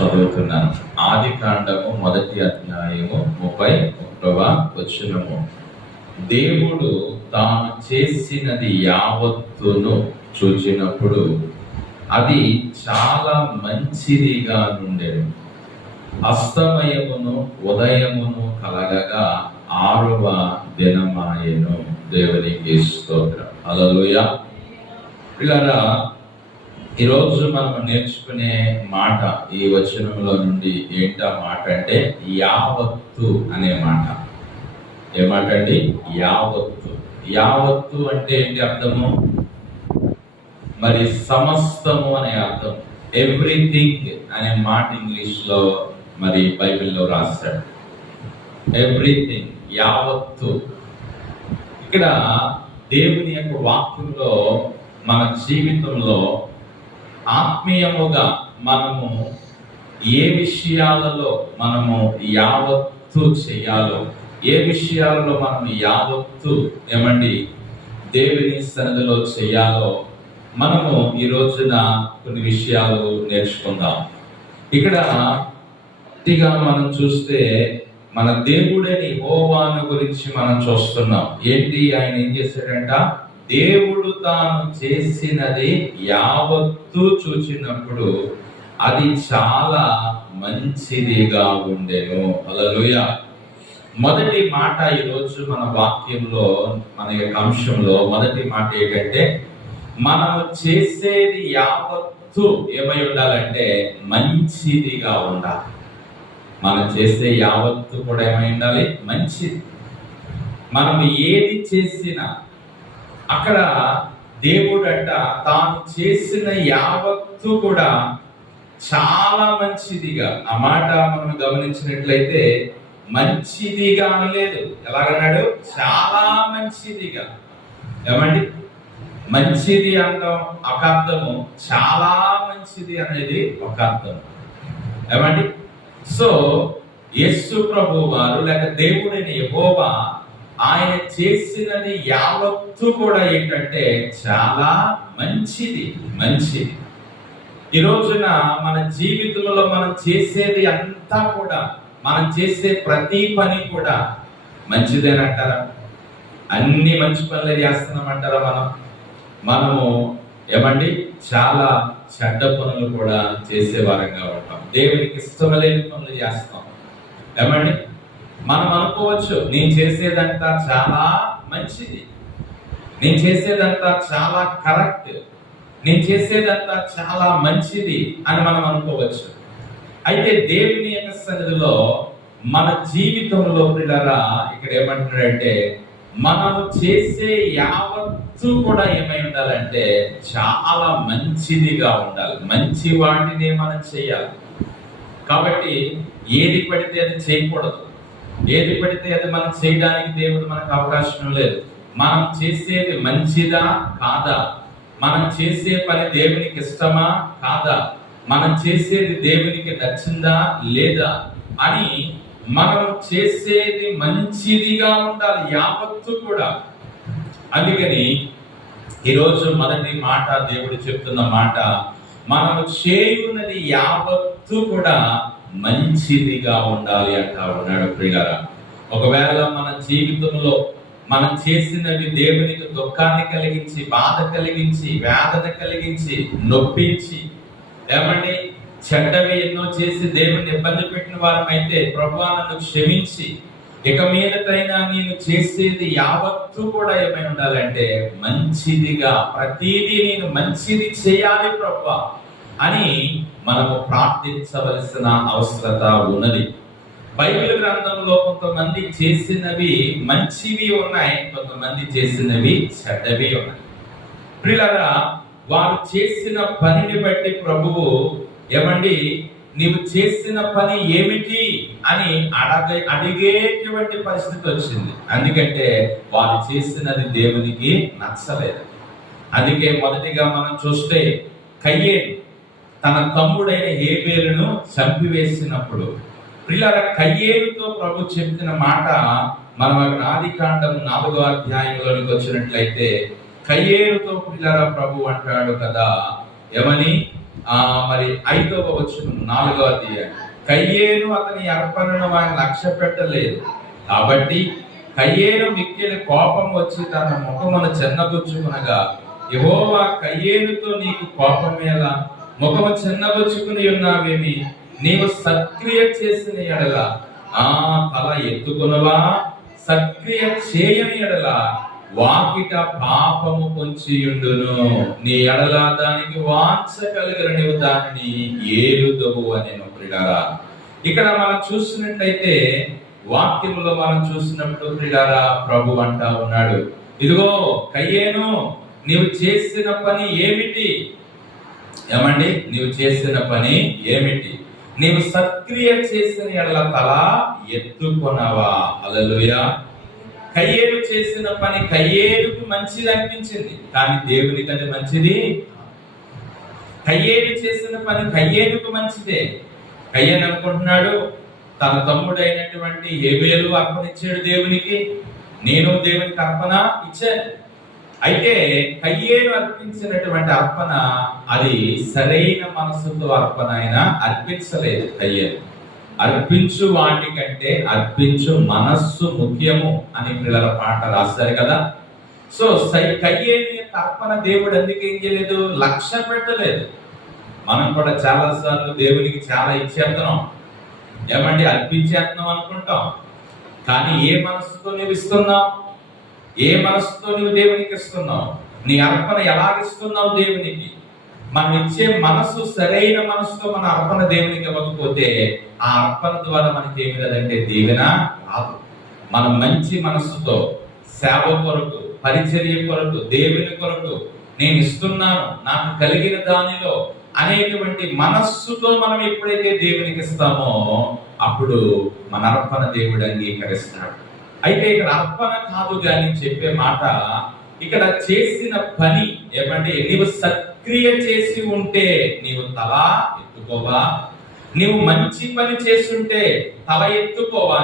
చదువుతున్నాను. ఆదికాండము 1వ అధ్యాయము 31వ వచనము. దేవుడు తాను చేసినది యావత్తును చూచినప్పుడు అది చాలా మంచిదిగా నుండెను. అస్తమయమును ఉదయమును కలగగా 6వ దినమాయెను. దేవునికి స్తోత్రం. హల్లెలూయా. పిల్లరా, ఈరోజు మనం నేర్చుకునే మాట ఈ వచనంలో నుండి ఏంటా మాట అంటే యావత్తు అనే మాట. ఏ మాట అండి? యావత్తు. యావత్తు అంటే ఏంటి అర్థము? మరి సమస్తము అనే అర్థం. ఎవ్రీథింగ్ అనే మాట ఇంగ్లీష్ లో మరి బైబిల్లో రాశాడు. ఎవ్రీథింగ్, యావత్తు. ఇక్కడ దేవుని యొక్క వాక్యంలో మన జీవితంలో ఆత్మీయముగా మనము ఏ విషయాలలో మనము యావత్తు చేయాలో, ఏ విషయాలలో మనం యావత్తు దేవుని సన్నిధిలో చేయాలో మనము ఈ రోజున కొన్ని విషయాలు నేర్చుకుందాం. ఇక్కడ మనం చూస్తే మన దేవుడని యెహోవాను గురించి మనం చూస్తున్నాం. ఏంటి ఆయన ఏం చేశాడంట? దేవుడు తాను చేసినది యావత్తు చూచినప్పుడు అది చాలా మంచిదిగా ఉండెను. హల్లెలూయా. మొదటి మాట ఈరోజు మన వాక్యంలో, మన యొక్క అంశంలో మొదటి మాట ఏంటంటే మనం చేసేది యావత్తు ఏమై ఉండాలంటే మంచిదిగా ఉండాలి. మనం చేసే యావత్తు కూడా ఏమై ఉండాలి? మంచిది. మనం ఏది చేసినా అక్కడ దేవుడంట తాను చేసిన యావత్తు కూడా చాలా మంచిదిగా. ఆ మాట మనం గమనించినట్లయితే మంచిదిగా అనలేదు. ఎలాగన్నాడు? చాలా మంచిదిగా. ఏమండి? మంచిది అనడం ఒక అర్థము, చాలా మంచిది అనేది ఒక అర్థం. ఏమండి? సో యేసు ప్రభు వారు లేక దేవుడిని యెహోవా ఆయన చేసినది యావత్తు కూడా ఏంటంటే చాలా మంచిది. మంచిది. ఈ రోజున మన జీవితంలో మనం చేసేది అంతా కూడా, మనం చేసే ప్రతి పని కూడా మంచిదేనంటారా? అన్ని మంచి పనులే చేస్తున్నామంటారా? మనము చాలా చెడ్డ పనులు కూడా చేసేవారంగా ఉంటాం. దేవునికి ఇష్టమలేని పనులు చేస్తాం. మనం అనుకోవచ్చు, నేను చేసేదంతా చాలా మంచిది, నేను చేసేదంతా చాలా కరెక్ట్, నేను చేసేదంతా చాలా మంచిది అని మనం అనుకోవచ్చు. అయితే దేవుని యొక్క సన్నిధిలో మన జీవితంలో పిల్లరా ఇక్కడ ఏమంటున్నాడంటే మనం చేసే యావత్తు కూడా ఏమై ఉండాలంటే చాలా మంచిదిగా ఉండాలి. మంచి వాటిని మనం చేయాలి. కాబట్టి ఏది పడితే అది చేయకూడదు. ఏది పడితే అది మనం చేయడానికి దేవుడు మనకు అవకాశం లేదు. మనం చేసేది మంచిదా కాదా, మనం చేసే పని దేవునికి ఇష్టమా కాదా, మనం చేసేది దేవునికి నచ్చిందా లేదా అని మనం చేసేది మంచిదిగా ఉండాలి, యావత్తు కూడా. అందుకని ఈరోజు మొదటి మాట దేవుడు చెప్తున్న మాట, మనం చేయున్నది యావత్తు కూడా మంచిదిగా ఉండాలి అంటా ఉన్నాడు. ప్రియులారా, ఒకవేళ మన జీవితంలో మనం చేసినవి దేవునికి దుఃఖాన్ని కలిగించి, బాధ కలిగించి, వేదన కలిగించి, నొప్పించి, చెడ్డవి ఎన్నో చేసి దేవుని ఇబ్బంది పెట్టిన వారమైతే ప్రభువా నన్ను క్షమించి ఇక మీదటైనా నేను చేసేది యావత్తు కూడా ఏమై ఉండాలంటే మంచిదిగా, ప్రతిదీ నేను మంచిది చేయాలి ప్రభువా అని మనము ప్రార్థించవలసిన అవసరత ఉన్నది. బైబిల్ గ్రంథంలో కొంతమంది చేసినవి మంచివి ఉన్నాయి, కొంతమంది చేసినవి చెడ్డవి ఉన్నాయి. ప్రియులారా, వారు చేసిన పనిని బట్టి ప్రభువు నీవు చేసిన పని ఏమిటి అని అడిగేటువంటి పరిస్థితి వచ్చింది. ఎందుకంటే వారు చేసినది దేవునికి నచ్చలేదు. అందుకే మొదటిగా మనం చూస్తే కయ్యేను తన తమ్ముడైన హేబేలును చంపివేసినప్పుడు ప్రియులారా, కయ్యేనుతో ప్రభు చెప్పిన మాట మనం ఆదికాండం 4వ అధ్యాయంలోనికి వచ్చినట్లయితే కయ్యేనుతో ప్రియులారా ప్రభు అంటాడు కదా, ఏమని? మరి 5వ వచనం 4వ అధ్యాయం. కయ్యేను అతని అర్పణను ఆయన లక్ష్య పెట్టలేదు కాబట్టి కయ్యేను మిక్కిలి కోపం వచ్చి తన ముఖమును చిన్నబుచ్చుకునగా, యెహోవా కయ్యేనుతో నీకు కోపమేలా, ముఖము చిన్నబుచ్చుకుని ఉన్నావేమి, నీవు సత్క్రియ చేసిన ఎడల తల ఎత్తుకునవా, సత్క్రియ చేయని ఎడల వాకిట పాపము పొంచియుండును, నీ ఎడల దానికి వాంఛ కలిగిన నీవు దానిని ఏలుదవు అని ప్రియులారా. ఇక్కడ మనం చూసినట్లయితే వాక్యంలో మనం చూసినప్పుడు ప్రియులారా ప్రభు అంటా ఉన్నాడు, ఇదిగో కయ్యేను నీవు చేసిన పని ఏమిటి? ఏమండి, నీవు చేసిన పని ఏమిటి? నీవు సత్క్రియ చేసిన ఎడల తల ఎత్తుకొనవా. హల్లెలూయా. కయ్యేలు చేసిన పని కయ్యేలుకు మంచిది అనిపించింది, కానీ దేవునికి అది మంచిది. కయ్యేలు చేసిన పని కయ్యేలుకు మంచిదే. కయ్యేలు అనుకుంటున్నాడు తన తమ్ముడైనటువంటి హేబేలు అర్పణ ఇచ్చాడు దేవునికి, నేను దేవునికి అర్పణ ఇచ్చాను. అయితే కయ్యేలు అర్పించినటువంటి అర్పణ అది సరైన మనసుతో అర్పణ అయినా అర్పించలేదు. కయ్యేలు అర్పించు వాటికంటే అర్పించు మనస్సు ముఖ్యము అని పిల్లల పాట రాశారు కదా. సో కయ్యేలు యొక్క అర్పణ దేవుడు అందుకే ఏం చేయలేదు, లక్ష్య పెట్టలేదు. మనం కూడా చాలా సార్లు దేవునికి చాలా ఇచ్చేస్తున్నాం, ఏమండి అర్పించేస్తున్నాం అనుకుంటాం, కానీ ఏ మనస్సుతో నువ్వు ఇస్తున్నావు? ఏ మనస్సుతో నువ్వు దేవునికి ఇస్తున్నావు? నీ అర్పణ ఎలాగిస్తున్నావు దేవునికి? మనం ఇచ్చే మనస్సు సరైన మనస్సుతో మన అర్పణ దేవునికి ఇవ్వకపోతే ఆ అర్పణ ద్వారా మనకి ఏమి లేదంటే దీవెన రాదు. మనం మంచి మనస్సుతో సేవ కొరకు, పరిచర్య కొరకు, దేవుని కొరకు నేను ఇస్తున్నాను నాకు కలిగిన దానిలో అనేటువంటి మనస్సుతో మనం ఎప్పుడైతే దేవునికి ఇస్తామో అప్పుడు మన అర్పణ దేవుడు అంగీకరిస్తాడు. అయితే ఇక్కడ అర్పణ కాదు కానీ చెప్పే మాట, ఇక్కడ చేసిన పని ఏమంటే నీవు సత్క్రియ చేసి ఉంటే నీవు తల ఎత్తుకోవా, నీవు మంచి పని చేస్తుంటే తల ఎత్తుకోవా,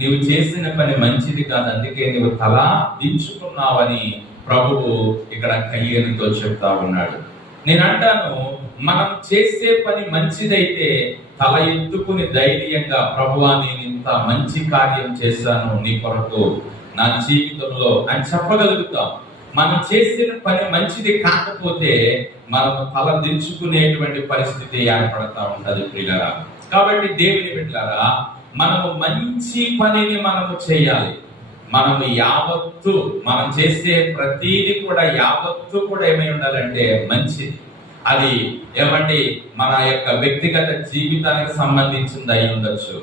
నీవు చేసిన పని మంచిది కాదు, అందుకే నీవు తల దించుకున్నావని ప్రభువు ఇక్కడ కయ్యేనుతో చెప్తా ఉన్నాడు. నేను అంటాను, మనం చేసే పని మంచిదైతే తల ఎత్తుకుని ధైర్యంగా ప్రభువా నేను ఇంత మంచి కార్యం చేశాను నీ కొరకు నా జీవితంలో అని చెప్పగలుగుతాం. మనం చేసిన పని మంచిది కాకపోతే మనము తల దించుకునేటువంటి పరిస్థితి ఏర్పడతా ఉంటది ప్రియులారా. కాబట్టి దేవుని బిడ్డలారా, మనము మంచి పనిని మనము చేయాలి. మనము యావత్తు మనం చేసే ప్రతిదీ కూడా యావత్తు కూడా ఏమై ఉండాలంటే మంచిది. అది ఏమండి మన యొక్క వ్యక్తిగత జీవితానికి సంబంధించింది అయి ఉండొచ్చు,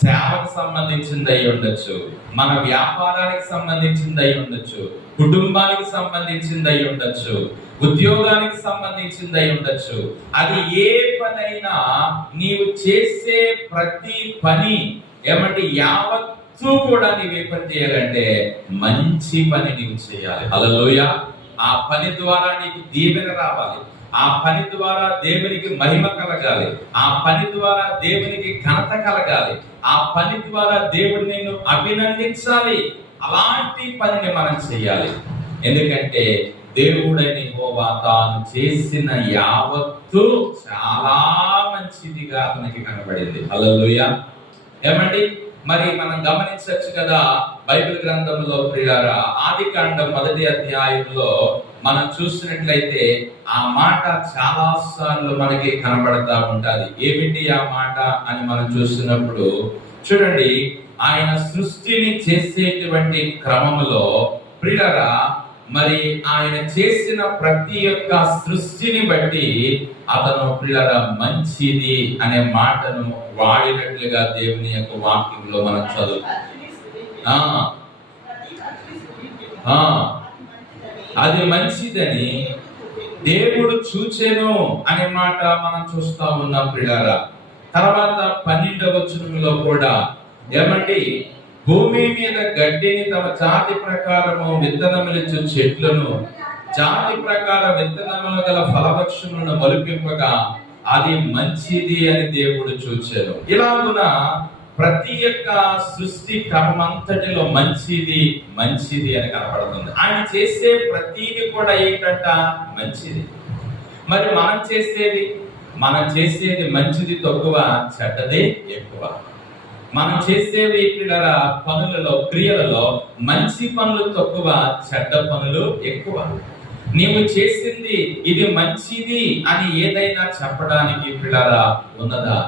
సేవకు సంబంధించింది అయి ఉండొచ్చు, మన వ్యాపారానికి సంబంధించింది అయి ఉండొచ్చు, కుటుంబానికి సంబంధించింది అయి ఉండొచ్చు, ఉద్యోగానికి సంబంధించింది అయి ఉండొచ్చు. అది ఏ పనైనా నీవు చేసే ప్రతి పని ఏమంటే యావత్తు కూడా నీవు ఏ పని చేయాలంటే మంచి పని నీవు చేయాలి. హల్లెలూయా. ఆ పని ద్వారా నీకు దీవెన రావాలి, ఆ పని ద్వారా దేవునికి మహిమ కలగాలి, ఆ పని ద్వారా దేవునికి ఘనత కలగాలి, ఆ పని ద్వారా దేవుడు నిన్ను అభినందించాలి. అలాంటి పనిని మనం చేయాలి. ఎందుకంటే దేవుడైన యెహోవా తాను చేసిన యావత్తు చాలా మంచిదిగా అతనికి కనబడింది. హల్లెలూయా. ఏమండి మరి మనం గమనించవచ్చు కదా, బైబిల్ గ్రంథంలో ప్రియులారా ఆదికాండం 1వ అధ్యాయంలో మనం చూసినట్లయితే ఆ మాట చాలా సార్లు మనకి కనబడతా ఉంటది. ఏమిటి ఆ మాట అని మనం చూసినప్పుడు చూడండి, ఆయన సృష్టిని చేసేటువంటి క్రమంలో ప్రియులారా మరి ఆయన చేసిన ప్రతి ఒక్క సృష్టిని బట్టి అతను ప్రియులారా మంచిది అనే మాటను వాడినట్లుగా దేవుని యొక్క వాక్యంలో మనం చదువుతాం. అది మంచిదని దేవుడు చూచెను అనే మాట మనం చూస్తా ఉన్నాం ప్రియులారా. తర్వాత 12వ వచనంలో కూడా ఏమండి, భూమి మీద గడ్డిని తమ జాతి ప్రకారము విత్తనములిచ్చు చెట్లను, జాతి ప్రకారం విత్తనములు గల ఫలవృక్షములను మొలిపింపగా అది మంచిది అని దేవుడు చూచెను. ఇలాగున ప్రతి ఒక్క సృష్టి క్రమమంతటిలో మంచిది మంచిది అని కనపడుతుంది. ఆయన చేసే ప్రతిది కూడా ఏంటంట మంచిది. మరి మనం చేసేది మనం చేసేది మంచిది తక్కువ, చెడ్డది ఎక్కువ. మనం చేసేవి పిల్లల పనులలో, క్రియలలో మంచి పనులు తక్కువ, చెడ్డ పనులు ఎక్కువ. నీవు చేసింది ఇది మంచిది అని ఏదైనా చెప్పడానికి పిల్లల ఉన్నదా?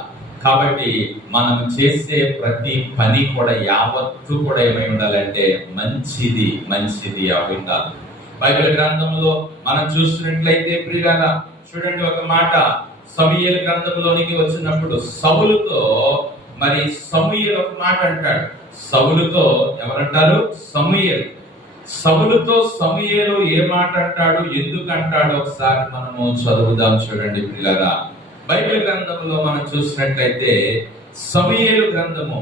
కాబట్టి మనం చేసే ప్రతి పని కూడా యావత్తు కూడా ఏమై ఉండాలంటే మంచిది మంచిది అవి ఉండాలి. బైబిల్ గ్రంథంలో మనం చూసినట్లయితే ప్రియులార చూడండి, ఒక మాట సమూయేలు గ్రంథంలోనికి వచ్చినప్పుడు సౌలుతో మరి సమూయేలు ఒక మాట అంటాడు. సౌలుతో ఎవరంటారు? సమూయేలు. సౌలుతో సమూయేలు ఏ మాట అంటాడు, ఎందుకు అంటాడు ఒకసారి మనము చదువుదాం. చూడండి ప్రియులారా, బైబిల్ గ్రంథంలో మనం చూసినట్లయితే సమూయేలు గ్రంథము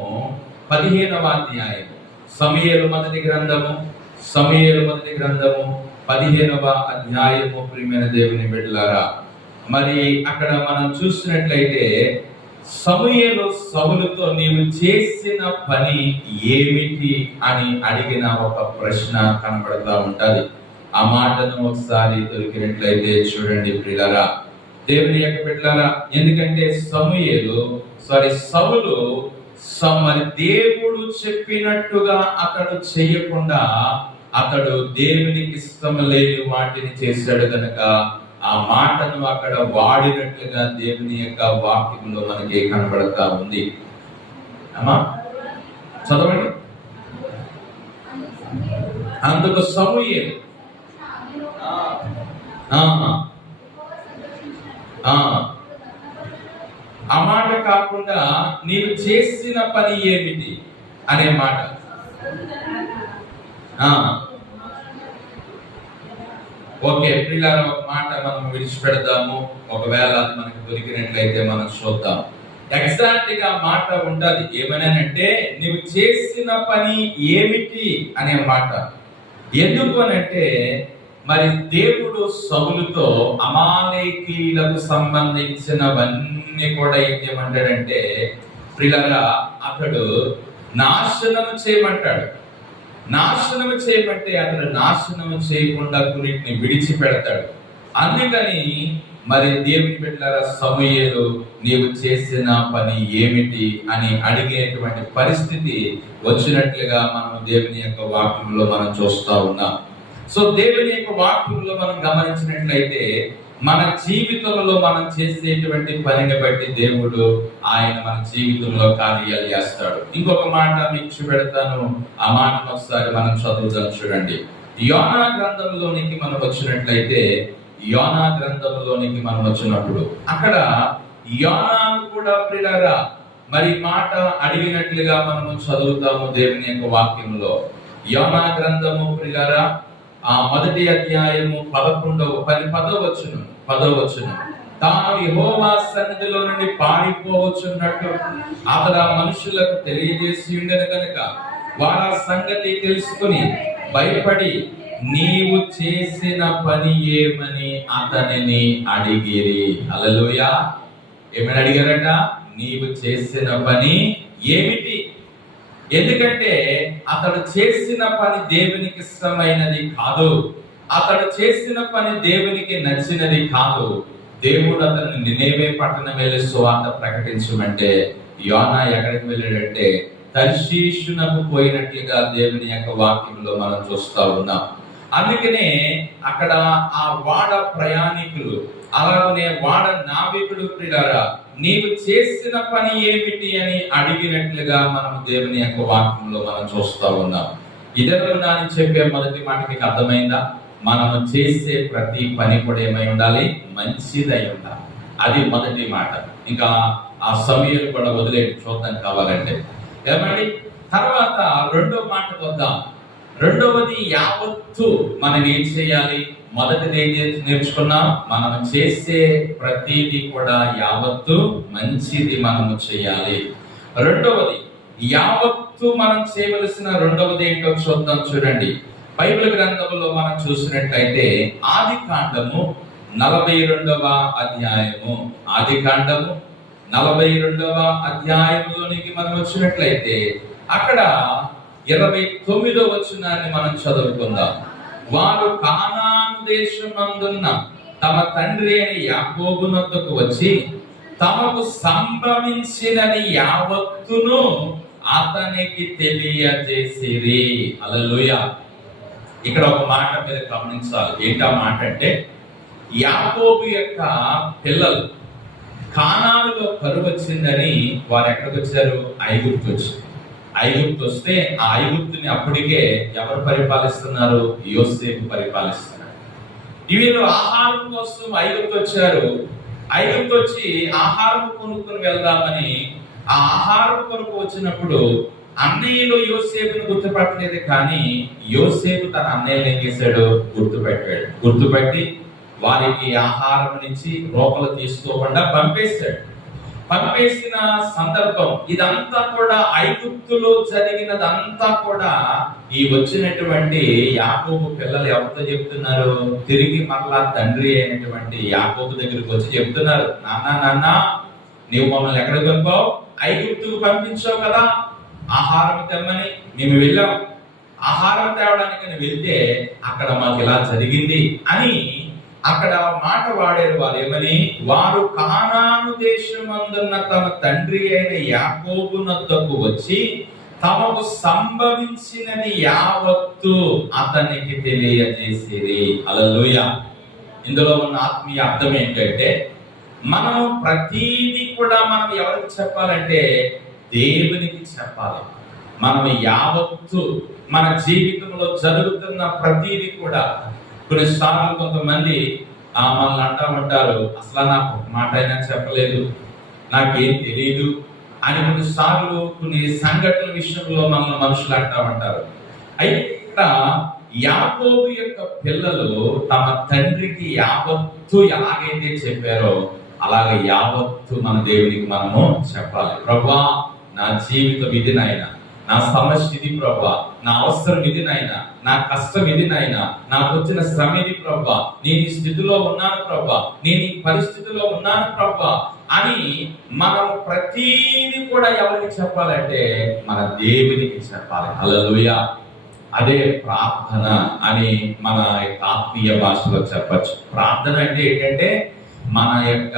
15వ అధ్యాయం, సమూయేలు మొదటి గ్రంథము 15వ అధ్యాయము. ప్రియమైన దేవుని బిడ్డలారా, మరి అక్కడ మనం చూసినట్లయితే సమూయేలు సౌలుతో నీవు చేసిన పని ఏమిటి అని అడిగిన ఒక ప్రశ్న కనబడతా ఉంటది. ఆ మాటను ఒకసారి దొరికినట్లయితే చూడండి ప్రియులారా, దేవుని యొక్క బిడ్డలారా. ఎందుకంటే సౌలు మరి దేవుడు చెప్పినట్టుగా అతడు చేయకుండా అతడు దేవునికి ఇష్టం లేని వాటిని చేశాడు కనుక ఆ మాటను అక్కడ వాడినట్లుగా దేవుని యొక్క వాక్యంలో మనకి కనబడతా ఉంది. అమ్మా చదవండి. అందుకు సమూయేలు ఆ మాట కాకుండా నీవు చేసిన పని ఏమిటి అనే మాట. ఓకే పిల్లల, ఒక మాట మనం విడిచిపెడదాము. ఒకవేళ అది మనకు దొరికినట్లయితే మనం చూద్దాం. ఎగ్జాక్ట్ గా మాట ఉంటది. ఏమనంటే నీవు చేసిన పని ఏమిటి అనే మాట. ఎందుకు అనంటే మరి దేవుడు సౌలుతో అమాలేకీయులకు సంబంధించినవన్నీ కూడా ఏం చేయమంటాడంటే పిల్లల అతడు నాశనం చేయమంటాడు. నాశనం చేయమంటే అతడు నాశనం చేయకుండా కొన్నిటిని విడిచిపెడతాడు. అందుకని మరి దేవుని బిడ్డలారా, సమూయేలు నీవు చేసిన పని ఏమిటి అని అడిగేటువంటి పరిస్థితి వచ్చినట్లుగా మనం దేవుని యొక్క వాక్యంలో మనం చూస్తా ఉన్నాం. సో దేవుని యొక్క వాక్యంలో మనం గమనించినట్లయితే మన జీవితంలో మనం చేసేటువంటి పనిని బట్టి దేవుడు ఆయన మన జీవితంలో కార్యాలు చేస్తాడు. ఇంకొక మాట మీకు చూపెడతాను, ఆ మాటను ఒకసారి మనం చదువుదాం. చూడండి, యోనా గ్రంథంలోనికి మనం వచ్చినట్లయితే మనం వచ్చినప్పుడు అక్కడ యోనాను కూడా ప్రియులారా మరి మాట అడిగినట్లుగా మనము చదువుతాము దేవుని యొక్క వాక్యంలో. యోనా గ్రంథము ప్రియులారా ఆ మొదటి అధ్యాయము 10వ వచనం, తాను యెహోవా సన్నిధిలో నుండి పారిపోవచ్చున్నట్టు అతడు ఆ మనుషులకు తెలియజేసి ఉండెను కనుక వారు ఆ సంగతి తెలుసుకుని భయపడి నీవు చేసిన పని ఏమని అతనిని అడిగిరి. హల్లెలూయా. ఏమని అడిగారట? నీవు చేసిన పని ఏమిటి? ఎందుకంటే అతడు చేసిన పని దేవునికి ఇష్టమైనది కాదు, అతడు చేసిన పని దేవునికి నచ్చినది కాదు. దేవుడు అతన్ని నినేవే పట్టణం వెళ్ళి సువార్త ప్రకటించమంటే యోనా ఎక్కడికి వెళ్ళాడంటే తర్షీషునకు పోయినట్లుగా దేవుని యొక్క వాక్యంలో మనం చూస్తా ఉన్నాం. అందుకనే అక్కడ ఆ వాడ ప్రయాణికులు అలాగనే వాడ నావికుడు ప్రియులారా నీవు చేసిన పని ఏమిటి అని అడిగినట్లుగా మనం దేవుని యొక్క వాక్యంలో మనం చూస్తా ఉన్నాం. ఇతరులు అని చెప్పే మొదటి మాటకి అర్థమైందా? మనం చేసే ప్రతి పని కూడా ఏమై ఉండాలి? మంచిదై ఉండాలి. అది మొదటి మాట. ఇంకా ఆ సమయం కూడా వదిలేసి చూద్దాం కావాలంటే. ఏమండి, తర్వాత రెండో మాటకు వద్దాం. రెండవది యావత్తు మనం ఏం చేయాలి? మొదటిది ఏం నేర్చుకున్నాం? మనం చేసే ప్రతిదీ కూడా యావత్తు మంచిది మనము చేయాలి. రెండవది యావత్తు మనం చేయవలసిన రెండవది ఏంటో చూద్దాం. చూడండి, బైబిల్ గ్రంథంలో మనం చూసినట్లయితే ఆదికాండము 42వ అధ్యాయము, ఆదికాండము 42వ అధ్యాయంలోనికి మనం వచ్చినట్లయితే అక్కడ 29వ వచనాన్ని మనం చదువుకుందాం. వారు కానాను దేశమందున్న తమ తండ్రి అయిన యాకోబునొద్దకు వచ్చి తమకు సంభవించినది యావత్తును అతనికి తెలియజేసిరి. హల్లెలూయా. ఇక్కడ ఒక మాట మీద గమనించాలి. ఏంటా మాట అంటే, యాకోబు యొక్క పిల్లలు కానానులో కరువు వచ్చిందని వారు ఎక్కడికి వచ్చారు? ఐగుప్తు వచ్చారు. ఐగుప్తు వస్తే ఆ ఐగుప్తుని అప్పటికే ఎవరు పరిపాలిస్తున్నారు? యోసేపు పరిపాలిస్తున్నారు. వీళ్ళు ఆహారం కోసం ఐగుప్తు వచ్చారు. ఐగుప్తు వచ్చి ఆహారం కొనుక్కొని వెళ్దామని ఆ ఆహారం కొరకు వచ్చినప్పుడు అన్నయ్యలు యోసేపును గుర్తుపట్టలేదు, కానీ యోసేపు తన అన్నయ్యలు ఏం చేశాడు? గుర్తుపెట్టి వారికి ఆహారం నుంచి రోకలు తీసుకోకుండా పంపేశాడు. పంపేసిన సందర్భం ఇదంతా కూడా ఐగుప్తులో జరిగినదంతా కూడా ఈ వచ్చినటువంటి యాకోబు పిల్లలు ఎవరితో చెప్తున్నారు? తిరిగి మరలా తండ్రి అయినటువంటి యాకోబు దగ్గరికి వచ్చి చెప్తున్నారు, నాన్న నీవు మమ్మల్ని ఎక్కడికి పంపావు? ఐగుప్తుకు పంపించావు కదా ఆహారం తెమ్మని. మేము వెళ్ళాం, ఆహారం తేవడానికి వెళ్తే అక్కడ మాకు ఇలా జరిగింది అని అక్కడ మాట వాడారు. వారు ఏమని? వారు కానాను దేశమందున్న తమ తండ్రి అయిన యాకోబునొద్దకు వచ్చి తమకు సంభవించినది యావత్తు అతనికి తెలియజేసేది. హల్లెలూయా. ఇందులో ఉన్న ఆత్మీయ అర్థం ఏంటంటే, మనం ప్రతీది కూడా మనం ఎవరికి చెప్పాలంటే దేవునికి చెప్పాలి. మనం యావత్తు మన జీవితంలో జరుగుతున్న ప్రతీది కూడా, కొన్నిసార్లు కొంతమంది మనల్ని అంటారు, అసలు నాకు ఒక మాట అయినా చెప్పలేదు, నాకేం తెలియదు అని కొన్నిసార్లు కొన్ని సంఘటనల విషయంలో మనల్ని మనుషులు అంటారు. అయితే ఇక్కడ యాకోబు యొక్క పిల్లలు తమ తండ్రికి యావత్తు ఎలాగైతే చెప్పారో అలాగే యావత్తు మన దేవునికి మనము చెప్పాలి. ప్రభువా, నా జీవితం ఇది నాయనా, నా సమస్య ఇది ప్రభా, నా అవసరం ఇది నాయనా, నా కష్టం ఇది నాయనా, నాకు వచ్చిన శ్రమ ఇది ప్రభా, నేను ఈ స్థితిలో ఉన్నాను ప్రభా, నేను ఈ పరిస్థితిలో ఉన్నాను ప్రభా అని మనం ప్రతీది కూడా ఎవరికి చెప్పాలంటే మన దేవునికి చెప్పాలి. హల్లెలూయా. అదే ప్రార్థన అని మన ఆత్మీయ భాషలో చెప్పచ్చు. ప్రార్థన అంటే ఏంటంటే మన యొక్క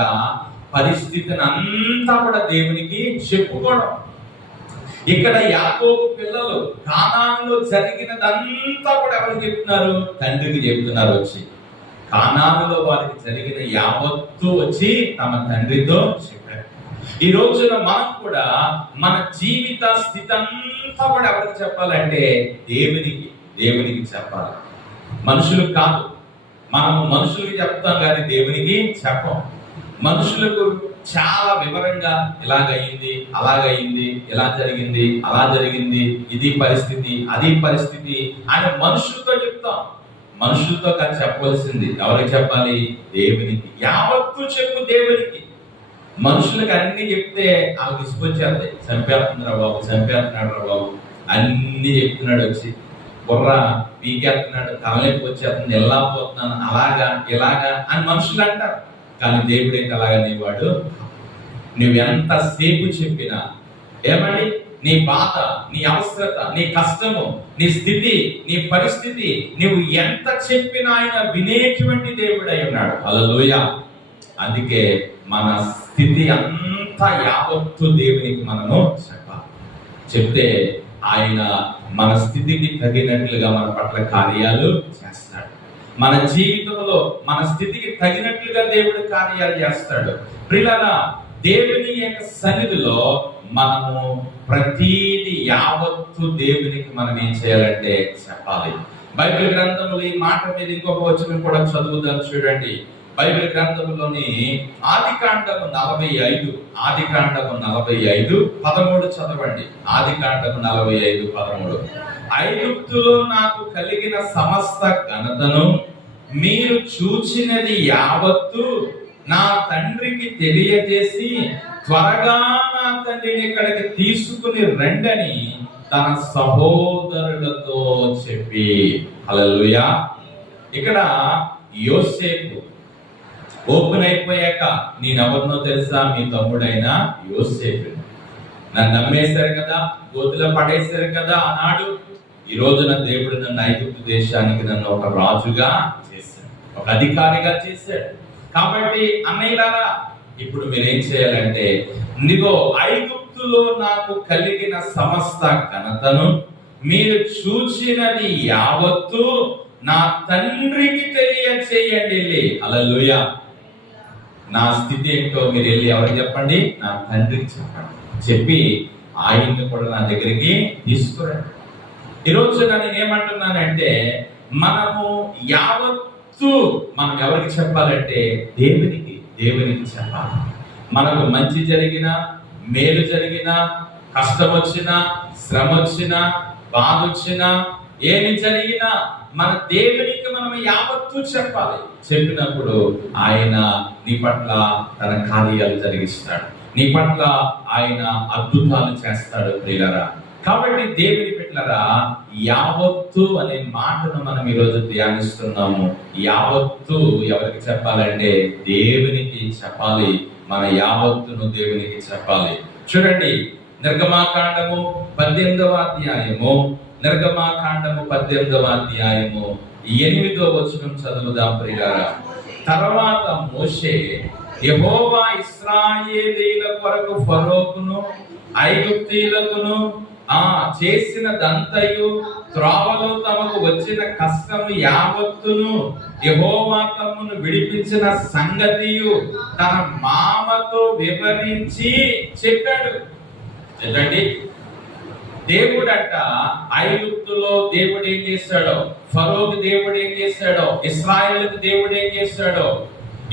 పరిస్థితిని అంతా కూడా దేవునికి చెప్పుకోవడం. ఇక్కడ యాకోబు పిల్లలు కానానులో జరిగినదంతా కూడా ఎవరికి చెప్తున్నారు? తండ్రికి చెప్తున్నారు. వచ్చి కానానులో వారికి జరిగిన యావత్తు వచ్చి తమ తండ్రితో చెప్పారు. ఈ రోజున మనం కూడా మన జీవిత స్థితి అంతా కూడా ఎవరికి చెప్పాలంటే దేవునికి చెప్పాలి. మనుషులకు కాదు. మనం మనుషులకి చెప్తాం కానీ దేవునికి చెప్పం. మనుషులకు చాలా వివరంగా ఇలాగయింది, అలాగయింది, ఇలా జరిగింది, అలా జరిగింది, ఇది పరిస్థితి, అది పరిస్థితి అని మనుషులతో చెప్తాం. మనుషులతో కానీ చెప్పవలసింది ఎవరికి చెప్పాలి? దేవునికి. యావత్తు చెప్పు దేవునికి. మనుషులకు అన్ని చెప్తే వాళ్ళకి తీసుకొచ్చేస్తాయి. చంపేస్తున్నాడు రా బాబు అన్ని చెప్తున్నాడు, వచ్చి బుర్ర పీకేస్తున్నాడు, తలనొప్పి వచ్చేస్తుంది, ఎలా పోతున్నాను, అలాగా ఇలాగా అని మనుషులు అంటారు. కానీ దేవుడైతే అలాగనే వాడు. నువ్వెంత సేపు చెప్పినా ఏమని నీ బాధ, నీ అవసరత, నీ కష్టము, నీ స్థితి, నీ పరిస్థితి నువ్వు ఎంత చెప్పినా ఆయన వినేటువంటి దేవుడై ఉన్నాడు. హల్లెలూయా. అందుకే మన స్థితి అంతా యావత్తు దేవునికి మనము చెప్పాలి. చెప్తే ఆయన మన స్థితికి తగినట్లుగా మన పట్ల కార్యాలు చేస్తాడు. మన జీవితంలో మన స్థితికి తగినట్లుగా దేవుడు కార్యాలు చేస్తాడు. ప్రియులారా, దేవుని యొక్క సన్నిధిలో మనము ప్రతీది యావత్తు దేవునికి మనం ఏం చేయాలంటే చెప్పాలి. బైబిల్ గ్రంథంలో ఈ మాట మీద ఇంకొక వచనం కూడా చదువుదాం. చూడండి, బైబిల్ గ్రంథంలోని ఆదికాండము 45:13 చదవండి. ఆదికాండము 45:13. ఐగుప్తులో నాకు కలిగిన సమస్త ఘనతను మీరు చూచినది యావత్తు నా తండ్రికి తెలియజేసి త్వరగా నా తండ్రిని ఇక్కడికి తీసుకుని రండని తన సహోదరులతో చెప్పి. హల్లెలూయా. ఇక్కడ యోసేపు ఓపెన్ అయిపోయాక, నేనెవరినో తెలుసా? మీ తమ్ముడైన యోసేపు. నన్ను నమ్మేశారు కదా, గోతులో పడేశారు కదా ఆనాడు. ఈ రోజున దేవుడు నన్ను ఐగుప్తు దేశానికి నన్ను ఒక రాజుగా చేశాడు. ఒక అధికారిగా చేశాడు. కాబట్టి అన్నయ్యలారా, ఇప్పుడు మీరేం చేయాలంటే, ఇదిగో ఐగుప్తులో నాకు కలిగిన సమస్త ఘనతను మీరు చూచినది యావత్తు నా తండ్రికి తెలియచేయండి. హల్లెలూయా. నా స్థితి ఏంటో మీరు వెళ్ళి ఎవరికి చెప్పండి? నా తండ్రికి చెప్పండి. చెప్పి ఆయన్ని కూడా నా దగ్గరికి తీసుకురండి. ఈరోజు నేను ఏమంటున్నానంటే, మనము యావత్తు మనం ఎవరికి చెప్పాలంటే దేవునికి చెప్పాలి. మనకు మంచి జరిగినా, మేలు జరిగినా, కష్టం వచ్చినా, శ్రమ వచ్చినా, బాధ వచ్చినా, ఏమి జరిగినా మన దేవునికి మనం యావత్తు చెప్పాలి. చెప్పినప్పుడు ఆయన నీ పట్ల తన కార్యాలు జరిగిస్తాడు, నీ పట్ల ఆయన అద్భుతాలు చేస్తాడు ప్రియులారా. కాబట్టి దేవుని బిడ్డలారా, యావత్తు అనే మాటను మనం ఈరోజు ధ్యానిస్తున్నాము. యావత్తు ఎవరికి చెప్పాలంటే దేవునికి చెప్పాలి. మన యావత్తును దేవునికి చెప్పాలి. చూడండి, నిర్గమాకాండము 18వ అధ్యాయము 8వ వచనం చదువుదాం ప్రియులారా. తర్వాత మోషే యెహోవా ఇశ్రాయేలీయుల కొరకు ఫరోకును ఐగుప్తీయులకును చేసినదంతయు, త్రోవలో తమకు వచ్చిన కష్టము యావత్తును, యెహోవా తమను విడిపించిన సంగతియు తన మామతో వివరించి చెప్పాడు. ఏంటండి, దేవుడట ఐగుప్తులో దేవుడు ఏం చేశాడో, ఫరోకు దేవుడు ఏం చేశాడో, ఇశ్రాయేలుకు దేవుడు ఏం చేశాడో,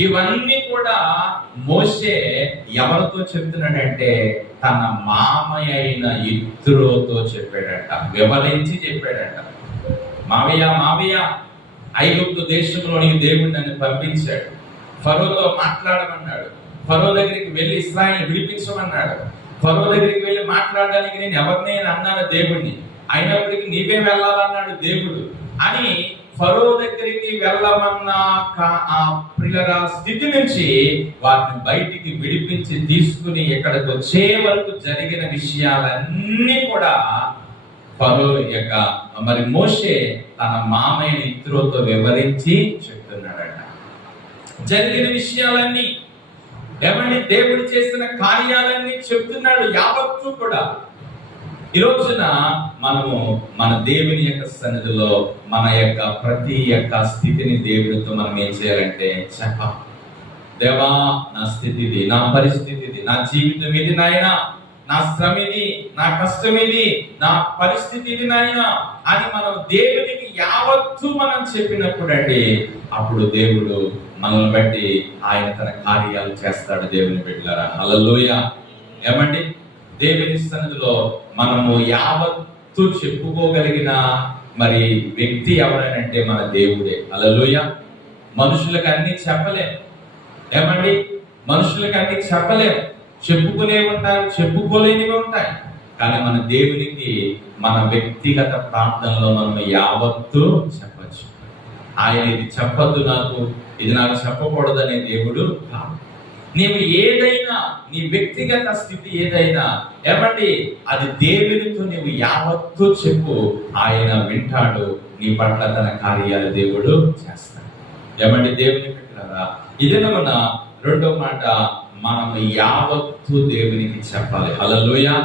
ఇవన్నీ కూడా మోషే ఎవరితో చెప్తున్నాడంటే తన మామయ్య అయిన యిత్రోతో చెప్పాడట, వివరించి చెప్పాడట. మావయ్య, ఐగుప్తు దేశంలోనికి దేవుడు నన్ను పంపించాడు, ఫరోతో మాట్లాడమన్నాడు, ఫరో దగ్గరికి వెళ్ళి ఇశ్రాయేలును విడిపించమన్నాడు, ఫరో దగ్గరికి వెళ్ళి మాట్లాడడానికి నేను ఎవరినైనా అన్నాను దేవుడిని, అయినప్పటికీ నీవే వెళ్ళాలన్నాడు దేవుడు అని ఫరో దగ్గరికి వెళ్ళమన్న ఆ ప్రియుల స్థితి నుంచి వారిని బయటికి విడిపించి తీసుకుని ఇక్కడికి వచ్చే వరకు జరిగిన విషయాలన్నీ కూడా ఫరో యొక్క మోషే తన మామయ్య యిత్రోతో వివరించి చెప్తున్నాడట. జరిగిన విషయాలన్నీ ఏమండి, దేవుడు చేసిన కార్యాలన్నీ చెప్తున్నాడు యావత్తు కూడా. ఈ రోజున మనము మన దేవుని యొక్క సన్నిధిలో మన యొక్క ప్రతి యొక్క స్థితిని దేవుడితో మనం ఏం చేయాలంటే చెప్పాలి. దేవా, నా స్థితి ఇది, నా పరిస్థితి ఇది, నా జీవితం ఇది నాయన, నా శ్రమ ఇది, నా కష్టం ఇది, నా పరిస్థితి ఇది నాయన అని మనం దేవునికి యావత్తు మనం చెప్పినప్పుడు అండి, అప్పుడు దేవుడు మనల్ని బట్టి ఆయన తన కార్యాలు చేస్తాడు. దేవుని బిడ్డలారా, హల్లెలూయా. ఏమండి, దేవుని సన్నిధిలో మనము యావత్తు చెప్పుకోగలిగిన వ్యక్తి ఎవరైనంటే మన దేవుడే. హల్లెలూయా. మనుషులకు అన్ని చెప్పలేం. ఏమండి, మనుషులకు అన్ని చెప్పలేం. చెప్పుకునే ఉంటాయి, చెప్పుకోలేనివి ఉంటాయి. కానీ మన దేవునికి మన వ్యక్తిగత ప్రార్థనలో మనం యావత్తు చెప్పచ్చు. ఆయన ఇది చెప్పద్దు నాకు, ఇది నాకు చెప్పకూడదనే దేవుడు కాదు. నీవు ఏదైనా, నీ వ్యక్తిగత స్థితి ఏదైనా ఏమండి, అది దేవునితో నీవు యావత్తు చెప్పు, ఆయన వింటాడు, నీ పట్ల తన కార్యాలు దేవుడు చేస్తాడు. ఏమండి, దేవుని బిడ్డలారా, ఇదినమున రెండో మాట, మనం యావత్తు దేవునికి చెప్పాలి. హల్లెలూయా.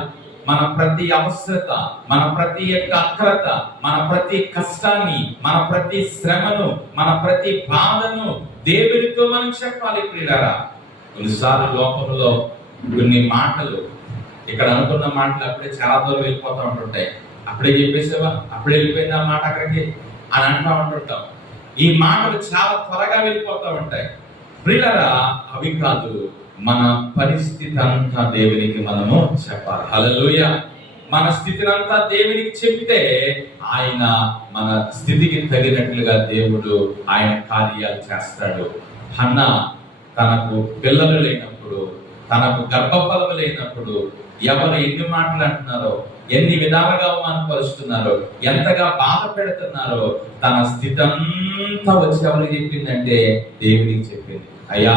మన ప్రతి అవసరత, మన ప్రతి యొక్క అక్రత, మన ప్రతి కష్టాన్ని, మన ప్రతి శ్రమను, మన ప్రతి బాధను దేవునితో మనం చెప్పాలి ప్రియులారా. కొన్నిసార్లు లోకంలో కొన్ని మాటలు, ఇక్కడ అనుకున్న మాటలు అప్పుడే చాలా దూరం వెళ్ళిపోతూ ఉంటుంటాయి. అప్పుడే చెప్పేసావా, అప్పుడే వెళ్ళిపోయింది ఆ మాట అక్కడికి అని అంటూ ఉంటుంటాం. ఈ మాటలు చాలా త్వరగా వెళ్ళిపోతూ ఉంటాయి ప్రియులారా. అవి కాదు, మన పరిస్థితి అంతా దేవునికి మనము చెప్పాలి. హల్లెలూయా. మన స్థితిని అంతా దేవునికి చెప్తే ఆయన మన స్థితికి తగినట్లుగా దేవుడు ఆయన కార్యాలు చేస్తాడు. హన్నా తనకు పిల్లలు లేనప్పుడు, తనకు గర్భఫలము లేనప్పుడు ఎవరు ఎన్ని మాటలు అంటున్నారో, ఎన్ని విధాలుగా అవమానపరుస్తున్నారో, ఎంతగా బాధ పెడుతున్నారో, తన స్థితి అంతా వచ్చి ఎవరికి చెప్పిందంటే దేవుడికి చెప్పింది. అయ్యా,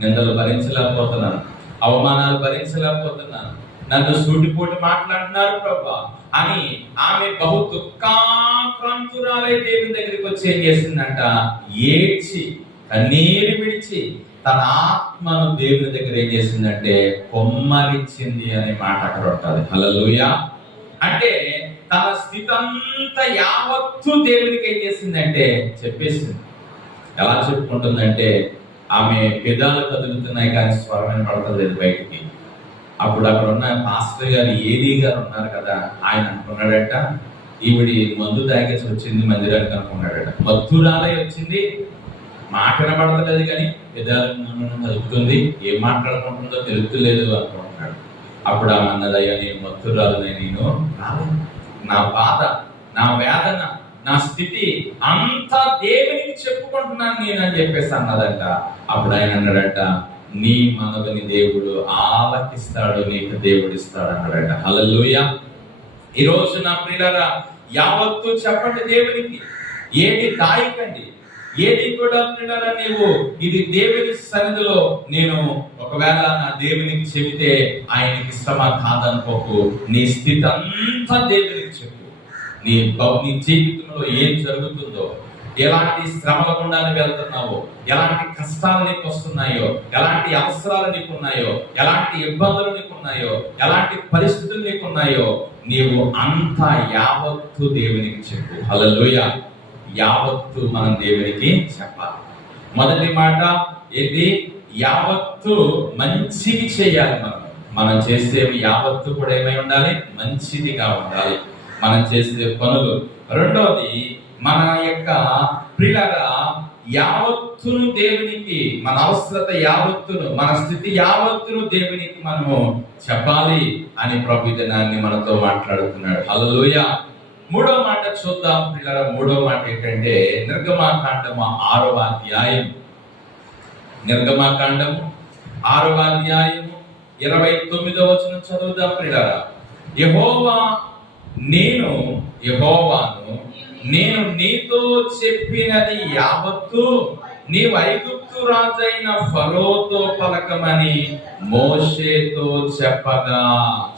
నిందలు భరించలేకపోతున్నాను, అవమానాలు భరించలేకపోతున్నాను, నన్ను సూటిపోటి మాట్లాడుతున్నారు ప్రభా అని ఆమె బహు దుఃఖాక్రాంతురాలై దేవుని దగ్గరికి వచ్చి ఏం చేసిందంట? ఏడ్చి కన్నీరు విడిచి తన ఆత్మను దేవుని దగ్గర ఏం చేసిందంటే కొమ్మరించింది అనే మాట అక్కడ ఉంటుంది. హల్లెలూయా. అంటే తన స్థితి అంతా యావత్తు దేవునికి ఏం చేసిందంటే చెప్పేసింది. ఎలా చెప్పుకుంటుందంటే ఆమె పెదాలు కదులుతున్నాయి కానీ స్వరమైన పడతలేదు బయటికి. అప్పుడు అక్కడ ఉన్న పాస్టర్ గారు ఏలీ గారు ఉన్నారు కదా, ఆయన అనుకున్నాడట ఈవిడి మందు తాగేసి వచ్చింది మందిరానికి అనుకున్నాడట. మత్తురాలై వచ్చింది, మాట వినపడతలేదు కానీ పెదాలను కదుపుతుంది, ఏం మాట్లాడుకుంటుందో తెలుస్తలేదు అనుకుంటున్నాడు. అప్పుడు ఆమె అన్నదయ్యా నేను మత్తురాలని, నేను నా బాధ, నా వేదన, నా స్థితి అంతా దేవునికి చెప్పుకుంటున్నాను నేను అని చెప్పేసి అన్నదంట. అప్పుడు ఆయన అన్నాడట నీ మనవని దేవుడు ఆలకిస్తాడు, నీకు దేవుడు ఇస్తాడు అన్నాడట. హల్లెలూయా. ఈ రోజు నా ప్రియులారా యావత్తు చెప్పండి దేవునికి, ఏది దాయకండి, ఏది కూడా ప్రియులారా నీవు ఇది దేవుని సన్నిధిలో నేను ఒకవేళ నా దేవునికి చెబితే ఆయనకి ఇష్టమా కాదనుకోకు. నీ స్థితి అంతా దేవునికి చెప్పు. నీ జీవితంలో ఏం జరుగుతుందో, ఎలాంటి శ్రమల గుండా వెళ్తున్నావో, ఎలాంటి కష్టాలు నీకు వస్తున్నాయో, ఎలాంటి అవసరాలు నీకున్నాయో, ఎలాంటి ఇబ్బందులు నీకున్నాయో, ఎలాంటి పరిస్థితులు నీకున్నాయో నీవు అంతా యావత్తు దేవునికి చెప్పు. హల్లెలూయా. యావత్తు మనం దేవునికి చెప్పాలి. మొదటి మాట ఏంటి? యావత్తు మంచిది చేయాలి. మనం చేసేవి యావత్తు కూడా ఏమై ఉండాలి? మంచిదిగా ఉండాలి మనం చేసే పనులు. రెండోది మన యొక్క ప్రియులారా యావత్తును దేవునికి, మన అవసరత యావత్తును, మన స్థితి యావత్తును దేవునికి మనము చెప్పాలి అని ప్రభు దినాన్ని మనతో మాట్లాడుతున్నాడు. హల్లెలూయా. మూడో మాట చూద్దాం ప్రియులారా. మూడో మాట ఏంటంటే నిర్గమాకాండము 6వ అధ్యాయం. నిర్గమాకాండము 6వ అధ్యాయము 29వ వచనం చదువుదాం ప్రియులారా. యెహోవాను నేను నీతో చెప్పినది యావత్తు నీవు ఐగుప్తు రాజైన ఫరోతో పలకమని మోషేతో చెప్పగా.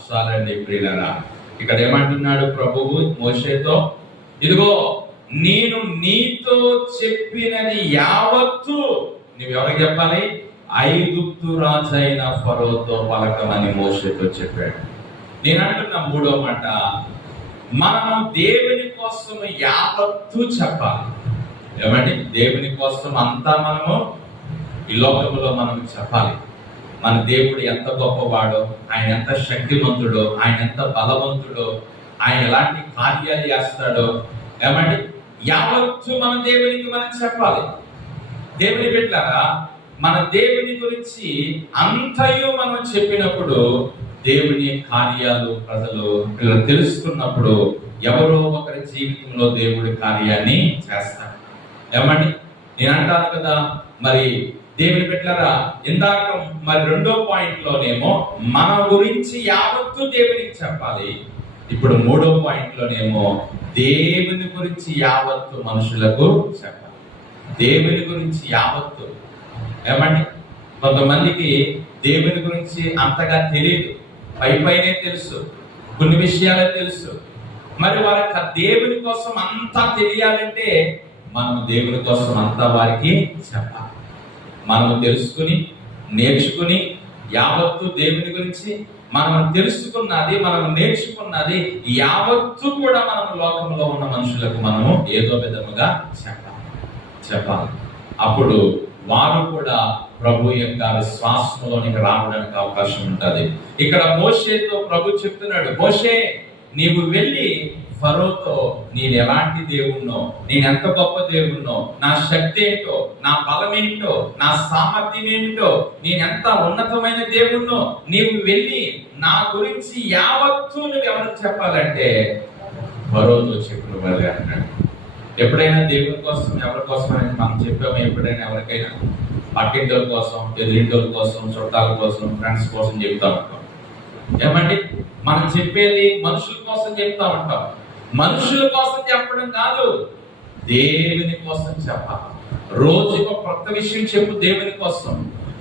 చాలండి ప్రియులారా. ఇక్కడ ఏమంటున్నాడు ప్రభువు మోషేతో? ఇదిగో నేను నీతో చెప్పినది యావత్తు నువ్వు ఎవరికి చెప్పాలి? ఐగుప్తు రాజైన ఫరోతో పలకమని మోషేతో చెప్పాడు. నేను అంటున్నా మూడో మాట, మనం దేవుని కోసం యావత్తు చెప్పాలి. ఏమండి? దేవుని కోసం అంతా మనము ఈ లోకంలో మనం చెప్పాలి. మన దేవుడు ఎంత గొప్పవాడో, ఆయన ఎంత శక్తివంతుడో, ఆయన ఎంత బలవంతుడో, ఆయన ఎలాంటి కార్యాలు చేస్తాడో, ఏమండి యావత్తు మన దేవునికి మనం చెప్పాలి. దేవుని బిడ్డలారా, మన దేవుని గురించి అంతయు మనం చెప్పినప్పుడు దేవుని కార్యాలు ప్రజలు తెలుసుకున్నప్పుడు ఎవరో ఒకరి జీవితంలో దేవుడి కార్యాన్ని చేస్తారు. ఏమండి? నేను అంటాను కదా, మరి దేవుని బిడ్డలారా ఇందాక మరి రెండో పాయింట్ లోనేమో మన గురించి యావత్తు దేవునికి చెప్పాలి. ఇప్పుడు మూడో పాయింట్ లోనేమో దేవుని గురించి యావత్తు మనుషులకు చెప్పాలి. దేవుని గురించి యావత్తు. ఏమండి? కొంతమందికి దేవుని గురించి అంతగా తెలియదు, పైనే తెలుసు, కొన్ని విషయాలే తెలుసు. మరి వారికి దేవుని కోసం అంతా తెలియాలంటే మనం దేవుని కోసం అంతా వారికి చెప్పాలి. మనం తెలుసుకుని నేర్చుకుని యావత్తు దేవుని గురించి మనం తెలుసుకున్నది, మనం నేర్చుకున్నది యావత్తు కూడా మనం లోకంలో ఉన్న మనుషులకు మనము ఏదో విధముగా చెప్పాలి. అప్పుడు వారు కూడా ప్రభు యొక్క విశ్వాసంలోనికి రావడానికి అవకాశం ఉంటుంది. ఇక్కడ మోషేతో ప్రభు చెప్తున్నాడు, మోషే నీవు వెళ్ళి ఫరోతో నేను ఎలాంటి దేవుణ్ణో, నేను ఎంత గొప్ప దేవుణ్ణో, నా శక్తి ఏంటో, నా బలం ఏంటో, నా సామర్థ్యం ఏమిటో, నేను ఎంత ఉన్నతమైన దేవుణ్ణో నీవు వెళ్ళి నా గురించి యావత్తు నువ్వు ఎవరికి చెప్పాలంటే ఫరోతో చెప్పిన వాళ్ళు అన్నాడు. ఎప్పుడైనా దేవుని కోసం ఎవరి కోసం అని మనం చెప్పాము? ఎప్పుడైనా ఎవరికైనా పక్కింటోళ్ళ కోసం, ఎదురింటోళ్ళ కోసం, చుట్టాల కోసం, ఫ్రెండ్స్ కోసం చెప్తా ఉంటాం. ఏమండి? మనం చెప్పేది మనుషుల కోసం చెప్తా ఉంటాం. మనుషుల కోసం చెప్పడం కాదు, దేవుని కోసం చెప్పాలి. రోజుకు కొత్త విషయం చెప్పు దేవుని కోసం.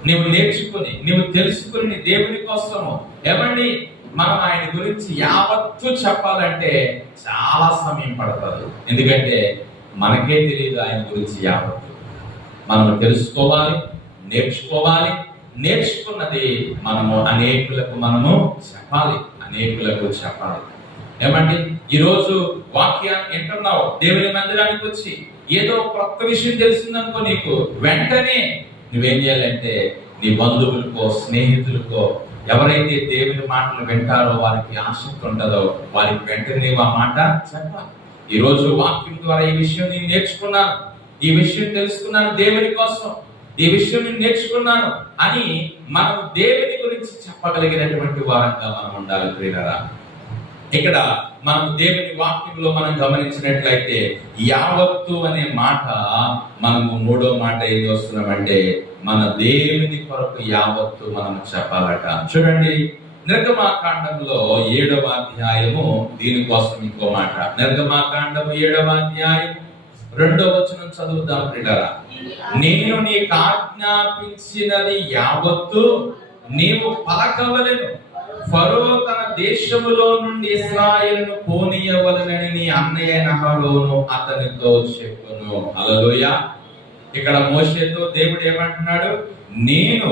నువ్వు నేర్చుకుని, నువ్వు తెలుసుకుని దేవుని కోసం. ఏమండి? మనం ఆయన గురించి యావత్తు చెప్పాలంటే చాలా సమయం పడుతుంది. ఎందుకంటే మనకే తెలియదు ఆయన గురించి యావత్తు. మనం తెలుసుకోవాలి, నేర్చుకోవాలి. నేర్చుకున్నది మనము అనేకులకు చెప్పాలి. ఏమండి, ఈరోజు వాక్యాన్ని వింటున్నావు, దేవుని మందిరానికి వచ్చి ఏదో కొత్త విషయం తెలిసిందనుకో, నీకు వెంటనే నువ్వేం చేయాలంటే నీ బంధువులకో స్నేహితులకో ఎవరైతే దేవుని మాటలు వింటారో, వారికి ఆసక్తి ఉంటుందో వారికి వెంటనే నీవు ఆ మాట చెప్పాలి. ఈ రోజు వాక్యం ద్వారా ఈ విషయం నేను నేర్చుకున్నాను, ఈ విషయం తెలుసుకున్నాను, దేవుని కోసం ఈ విషయం నేను నేర్చుకున్నాను అని మనం దేవుని గురించి చెప్పగలిగినటువంటి వారంగా మనం ఉండాలి. ప్రియులారా, ఇక్కడ మనం దేవుని వాక్యంలో మనం గమనించినట్లయితే యావత్తు అనే మాట మనము మూడో మాట ఏం చేస్తున్నామంటే మన దేవుని కొరకు యావత్తు మనం చెప్పాలట. చూడండి, నిర్గమాకాండంలో 7వ అధ్యాయము దీనికోసం ఇంకో మాట. నిర్గమాకాండము 7వ అధ్యాయం 2వ వచనం చదువుదాం ప్రియులారా. నేను నీకు ఆజ్ఞాపించినది యావత్తు నీవు పలకవలెను, ఫరో తన దేశములో నుండి ఇశ్రాయేలును పోనీయవలెనని నీ అన్నయ్య అహరోను అతనితో చెప్పును. హల్లెలూయా. ఇక్కడ మోషేతో దేవుడు ఏమంటున్నాడు? నేను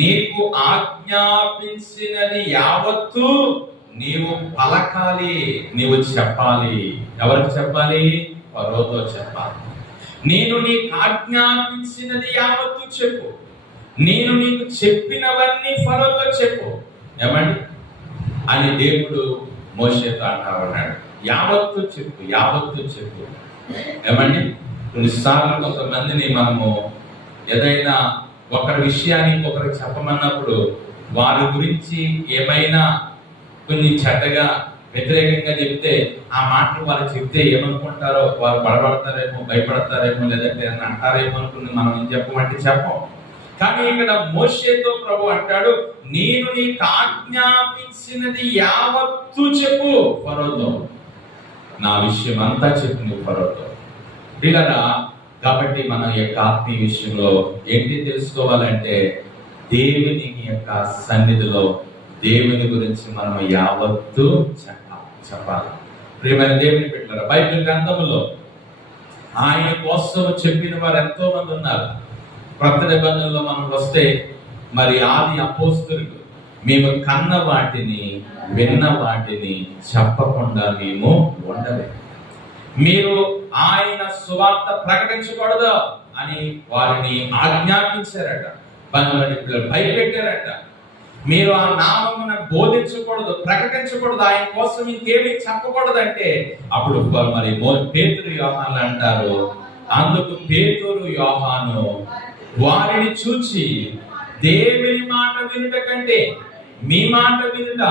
నీకు ఆజ్ఞాపించినది యావత్తు నీవు పలకాలి, నీవు చెప్పాలి. ఎవరికి చెప్పాలి? ఫరోతో చెప్పాలి. నేను నీకు ఆజ్ఞాపించినది యావత్తు చెప్పు, నేను నీకు చెప్పినవన్నీ ఫరోతో చెప్పు. ఏమండి అని దేవుడు మోషేతో అంటాడు. యావత్తు చెప్పు. ఏమండి, కొన్నిసార్లు కొంతమందిని మనము ఏదైనా ఒకరి విషయాన్ని ఇంకొకరికి చెప్పమన్నప్పుడు వారి గురించి ఏమైనా కొన్ని చెడ్డగా వ్యతిరేకంగా చెప్తే ఆ మాటలు వారు చెప్తే ఏమనుకుంటారో, వారు బడబడతారేమో, భయపడతారేమో, లేదంటే అంటారేమో అనుకుని మనం ఏం చెప్పమంటే చెప్పం. కానీ ఇక్కడ మోషేతో ప్రభు అంటాడు, నేను నీకు ఆజ్ఞాపించినది యావత్తు చెప్పు ఫరోతో. నా విషయం అంతా చెప్పు నువ్వు ఫరోతో. పిల్లరా, కాబట్టి మన యొక్క ఆత్మీయ విషయంలో ఏంటి తెలుసుకోవాలంటే దేవుని యొక్క సన్నిధిలో దేవుని గురించి మనం యావత్తు చెప్పాలి. ప్రియమైన దేవుని బిడ్డలారా, బైబిల్ గ్రంథములో ఆయన కోసం చెప్పిన వారు ఎంతో మంది ఉన్నారు. కొత్త నిబంధనలో మనం వస్తే మరి ఆది అపోస్తలులు మేము కన్న వాటిని విన్న వాటిని చెప్పకుండా మేము ఉండలేదు. మీరు ఆయన సువార్త ప్రకటించకూడదు అని వారిని ఆజ్ఞాపించారట, భయపెట్టారట. మీరు ఆ నామమును బోధించకూడదు, ప్రకటించకూడదు, ఆయన కోసం ఇంకేమీ చెప్పకూడదంటే అప్పుడు మరి పేతురు యోహాను అంటారు. అందుకు పేతురు యోహాను వారిని చూచి దేవుని మాట వినుట కంటే మీ మాట వినుట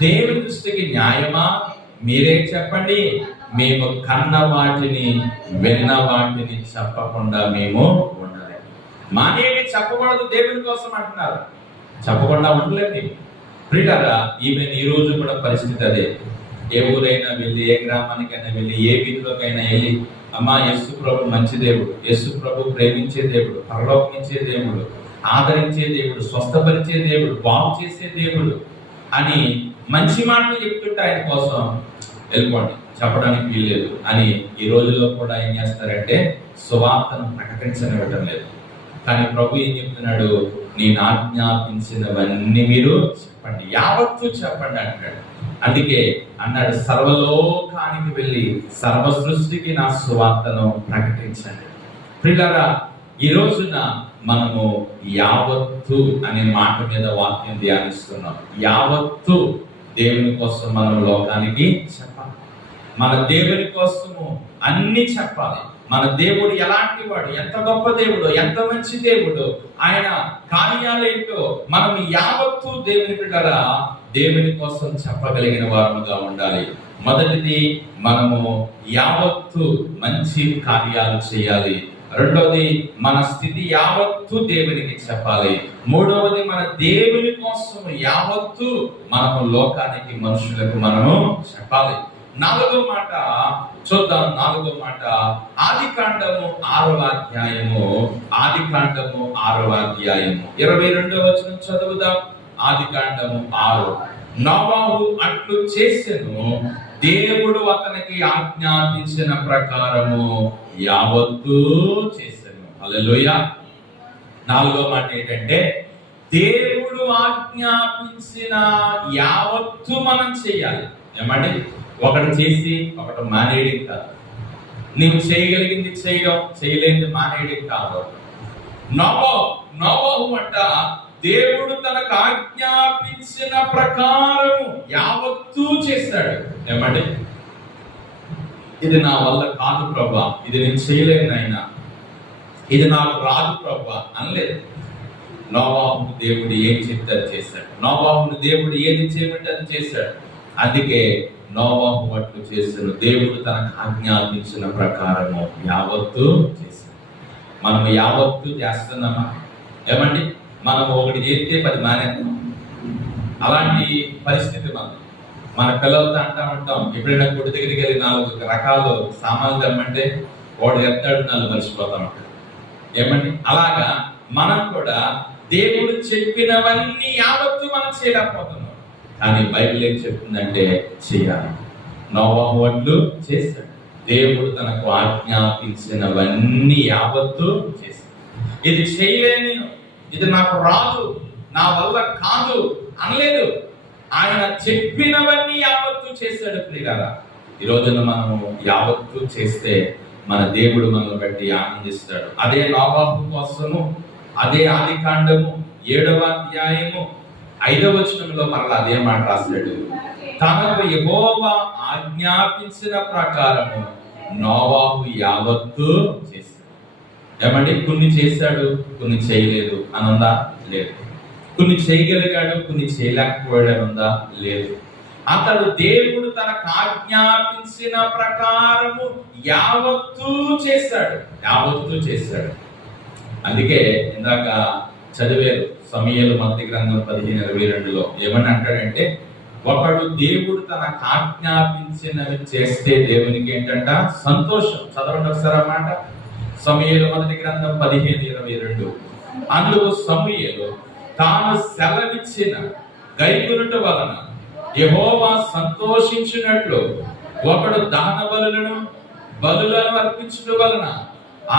దేవుని దృష్టికి న్యాయమా? మీరే చెప్పండి. మేము కన్న వాటిని విన్న వాటిని చెప్పకుండా మేము ఉండలేము. మానేవి చెప్పకూడదు దేవుని కోసం అంటున్నారు, చెప్పకుండా ఉండలేదు. ప్రియులారా, ఈవెన్ ఈ రోజు కూడా పరిస్థితి అదే. ఏ ఊరైనా వెళ్ళి, ఏ గ్రామానికైనా వెళ్ళి, ఏ వీధిలోకైనా వెళ్ళి, అమ్మా యేసు ప్రభు మంచి దేవుడు, యేసు ప్రభు ప్రేమించే దేవుడు, పరలోకించే దేవుడు, ఆదరించే దేవుడు, స్వస్థపరిచే దేవుడు, బాగు చేసే దేవుడు అని మంచి మాటలు చెప్తుంటే ఆయన కోసం వెళ్ళిపోండి, చెప్పడానికి వీల్లేదు అని ఈ రోజుల్లో కూడా ఏం చేస్తారంటే సువార్తను ప్రకటించనివ్వడం లేదు. కానీ ప్రభు ఏం చెప్తున్నాడు? నేను ఆజ్ఞాపించినవన్నీ మీరు చెప్పండి, యావత్తు చెప్పండి అంటాడు. అందుకే అన్నాడు, సర్వలోకానికి వెళ్ళి సర్వ సృష్టికి నా సువార్తను ప్రకటించండి. ప్రియులారా, ఈ రోజున మనము యావత్తు అనే మాట మీద వాక్యం ధ్యానిస్తున్నాం. యావత్తు దేవుని కోసం మనం లోకానికి చెప్పాలి. మన దేవుని కోసము అన్ని చెప్పాలి. మన దేవుడు ఎలాంటి వాడు, ఎంత గొప్ప దేవుడు, ఎంత మంచి దేవుడు, ఆయన కార్యాలు ఏంటో మనం యావత్తు దేవుని బిడ్డరా దేవుని కోసం చెప్పగలిగిన వారముగా ఉండాలి. మొదటిది, మనము యావత్తు మంచి కార్యాలు చేయాలి. రెండవది, మన స్థితి యావత్తు దేవునికి చెప్పాలి. మూడవది, మన దేవుని కోసం యావత్తు మనము లోకానికి, మనుషులకు మనము చెప్పాలి. నాలుగో మాట చూద్దాం. నాలుగో మాట ఆదికాండము 6వ అధ్యాయము. ఆదికాండము 6వ అధ్యాయము 22వ వచనం చదువుదాం. ఆదికాండము 6 నోవాహు అట్లు చేసెను, దేవుడు అతనికి ఆజ్ఞాపించిన ప్రకారము యావత్తు చేసెను. హల్లెలూయా. 4వ మాట ఏంటంటే, దేవుడు ఆజ్ఞాపించిన యావత్తు మనం చేయాలి. ఏమండి? ఒకటి చేసి ఒకటి మానేయడం కాదు. నీవు చేయగలిగింది చేయడం, చేయలేనిది మానేయడం కాదు. నోవాహు అంట దేవుడు తనకు ఆజ్ఞాపించిన ప్రకారం యావత్తు చేశాడు. ఏమండి? ఇది నా వల్ల కాదు ప్రభా, ఇది నేను చేయలేను అయినా, ఇది నాకు రాదు ప్రభా అనలేదు. నోవాహును దేవుడు ఏం చెప్తే అది చేశాడు. నోవాహును దేవుడు ఏది చేయమంటే అది చేశాడు. అందుకే నోవాహు అట్లు చేశాడు. దేవుడు తనకు ఆజ్ఞాపించిన ప్రకారము యావత్తు చేశాడు. మనం యావత్తు చేస్తున్నామా? ఏమండి? మనం ఒకటి చేస్తే 10 మానేస్తాం. అలాంటి పరిస్థితి మన పిల్లలతో అంటా ఉంటాం. ఎప్పుడైనా గుడి దగ్గరికి వెళ్ళి 4 రకాలు సామాన్లు తెమ్మంటే వాడు చెప్తాడు, 4 మర్చిపోతా ఉంటాడు. ఏమండి? అలాగా మనం కూడా దేవుడు చెప్పినవన్నీ యావత్తు మనం చేయలేకపోతున్నాం. కానీ బైబిల్ ఏం చెప్తుందంటే చేయాలి. నోవాహు అట్లు చేశాడు. దేవుడు తనకు ఆజ్ఞాపించినవన్నీ యావత్తు చేశాడు. ఇది చేయలేని, ఇది నాకు రాదు, నా వల్ల కాదు అనలేదు. ఆయన చెప్పినవన్నీ యావత్తు చేశాడు. ప్రియులారా, ఈ రోజున మనము యావత్తు చేస్తే మన దేవుడు మనల్ని బట్టి ఆనందిస్తాడు. అదే నోవాహు కోసము, అదే ఆదికాండము 7వ అధ్యాయము 5వ వచనంలో మరలా అదే మాట రాశాడు. తనకు యెహోవా ఆజ్ఞాపించిన ప్రకారము నోవాహు యావత్తు చేశాడు. ఏమండి? కొన్ని చేశాడు, కొన్ని చేయలేదు అనందా? లేదు. కొన్ని చేయగలిగాడు, కొన్ని చేయలేకపోయాడు ఉందా? లేదు. అతడు దేవుడు తనకు ఆజ్ఞాపించిన ప్రకారము యావత్తు చేశాడు. యావత్తు చేశాడు. అందుకే ఇందాక చదివారు సమూయేలు మొదటి గ్రంథం 15:22లో ఏమని అంటాడంటే, ఒకడు దేవుడు తనకు ఆజ్ఞాపించినవి చేస్తే దేవునికి ఏంటంట? సంతోషం. చదవండి ఒకసారి అన్నమాట. సమూయేలు మొదటి గ్రంథం 15:22. అందుకు సమూయేలు తాను సెలవిచ్చిన గైకొనుట వలన యెహోవా సంతోషించినట్లు ఒకడు దహన బలులను అర్పించుట వలన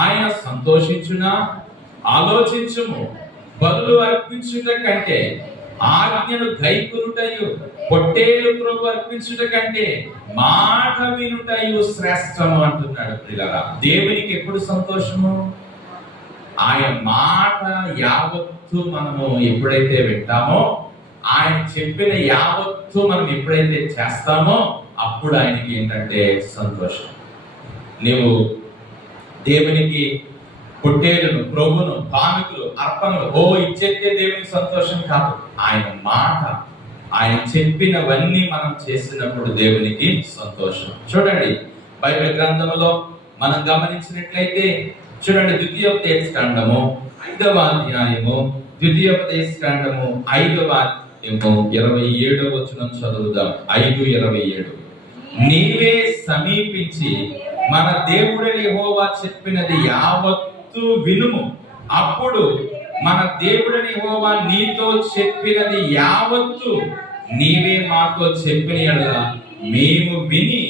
ఆయన సంతోషించునా? ఆలోచించుము. బలులు అర్పించుట కంటే ఆజ్ఞను గైకొనుటయు పొట్టేలు ప్రభు అర్పించుట కంటే మాట వినుటయు శ్రేష్టము అంటున్నాడు. ప్రియులారా, దేవునికి ఎప్పుడు సంతోషము? ఆయన మాట యావత్తు మనము ఎప్పుడైతే వింటామో, ఆయన చెప్పిన యావత్తు మనం ఎప్పుడైతే చేస్తామో అప్పుడు ఆయనకి ఏంటంటే సంతోషం. నీవు దేవునికి పొట్టేలును, ప్రభును, కానుకలు, అర్పణలు ఇచ్చేస్తే దేవునికి సంతోషం కాదు. ఆయన మాట, ఆయన చెప్పినవన్నీ మనం చేసినప్పుడు దేవునికి సంతోషం. చూడండి బైబిల్ గ్రంథంలో మనం గమనించినట్లయితే, చూడండి ద్వితీయోపదేశకాండము 5వ అధ్యాయము, ద్వితీయోపదేశకాండము 5వ అధ్యాయము 27వ వచనం చదువుదాం. 5:27. నీవే సమీపించి మన దేవుడైన యెహోవా చెప్పినది యావత్తు వినుము. అప్పుడు మన దేవుడైన యెహోవా నీతో చెప్పినది యావత్తు నీవే మాతో చెప్పిన యెడల మేము విని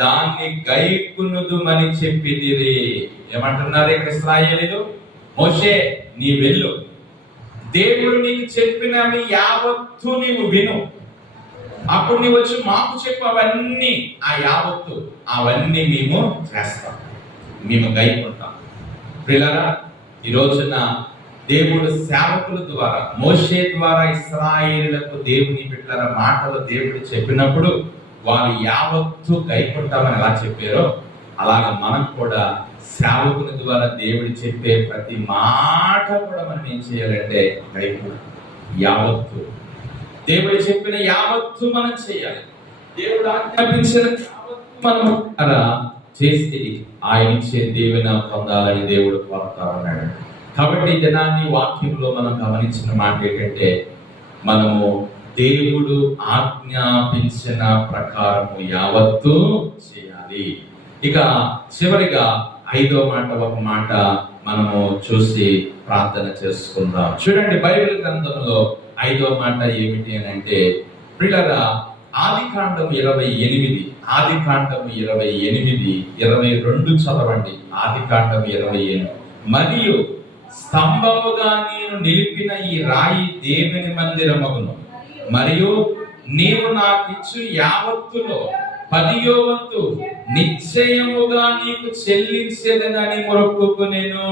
దాన్ని గైకొనుదుమని చెప్పితిరి. ఏమంటున్నారు ఇక్కడ ఇశ్రాయేలీయులు? మోషే, నీ వెళ్ళు, దేవుడు నీకు చెప్పినవి యావత్తు నీవు విను, అప్పుడు నీవు వచ్చి మాకు చెప్పవన్నీ, ఆ యావత్తు అవన్నీ మేము చేస్తాం, మేము గైకొంటాం. ప్రియులారా, ఈ రోజున దేవుడు సేవకుల ద్వారా, మోషే ద్వారా ఇశ్రాయేలీయులకు దేవుని బిడ్డల మాటలు దేవుడు చెప్పినప్పుడు వారు యావత్తు గైకొంటామని ఎలా చెప్పారో, అలాగా మనం కూడా సేవకుల ద్వారా దేవుడు చెప్పే ప్రతి మాట కూడా మనం ఏం చేయాలంటే గైకొనాలి. యావత్తు దేవుడు చెప్పిన యావత్తు మనం చేయాలి. దేవుడు ఆజ్ఞాపించిన మనం అలా చేసి ఆయన ఇచ్చే దీవెన పొందాలని దేవుడు కోరుతా ఉన్నాడు. కాబట్టి దినాన్ని వాక్యంలో మనం గమనించిన మాట ఏంటంటే, మనము దేవుడు ఆజ్ఞాపించిన ప్రకారము యావత్తు చేయాలి. ఇక చివరిగా 5వ మాట, ఒక మాట మనము చూసి ప్రార్థన చేసుకుందాం. చూడండి బైబిల్ గ్రంథంలో 5వ మాట ఏమిటి అని అంటే, ప్రియులారా, ఆదికాండం 28, ఆదికాండం 28, 22 చదవండి. ఆదికాండం 28. మరియు స్తంభముగా నేను నిలిపిన ఈ రాయి దేవుని మందిరమగును, మరియు నీవు నాకిచ్చు యావత్తులో 10వ వంతు నిశ్చయముగా నీకు చెల్లించేదనని మొక్కుకొనెను.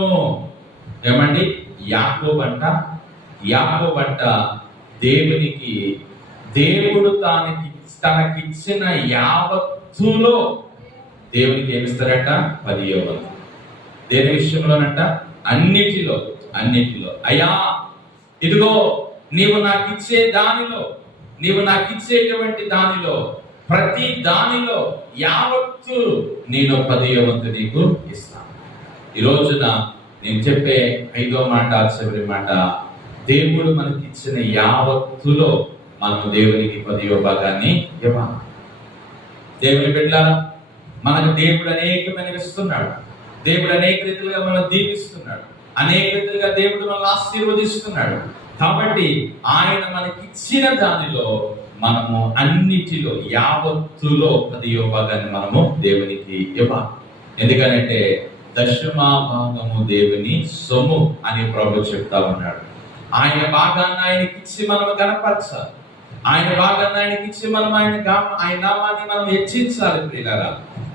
ఏమండి, యాకోబంట దేవునికి, దేవుడు తనకిచ్చిన యావత్తులో దేవునికి ఏమిస్తారట? 10వ వంతు. దేని విషయంలోనంట? అన్నిటిలో. అయ్యా, ఇదిగో నీవు నాకిచ్చేటువంటి దానిలో, ప్రతి దానిలో యావత్తు నేను 10వ వంతు నీకు ఇస్తాను. ఈ రోజున నేను చెప్పే 5వ మాట, చివరి మాట, దేవుడు మనకిచ్చిన యావత్తులో మనం దేవునికి 10వ భాగాన్ని ఇవ్వాలి. దేవుని బిడ్డలారా, మనకు దేవుడు అనేకమైన ఇస్తున్నాడు. దేవుడు అనేక రీతిలుగా మనం దీవిస్తున్నాడు. అనేక రీతిలుగా దేవుడు మనల్ని ఆశీర్వదిస్తున్నాడు. కాబట్టి ఆయన మనకిచ్చిన దానిలో మనము అన్నిటిలో, యావత్తులో 10వ భాగాన్ని మనము దేవునికి ఇవ్వాలి. ఎందుకనంటే దశమా భాగము దేవుని సొమ్ము అని ప్రభు చెప్తా ఉన్నాడు. ఆయన భాగాన్ని ఆయనకిచ్చి మనం కనపరచాలి. ఆయన భాగాన్ని ఆయనకిచ్చి మనం ఆయన నామాన్ని మనం హెచ్చించాలి. ప్రియులారా,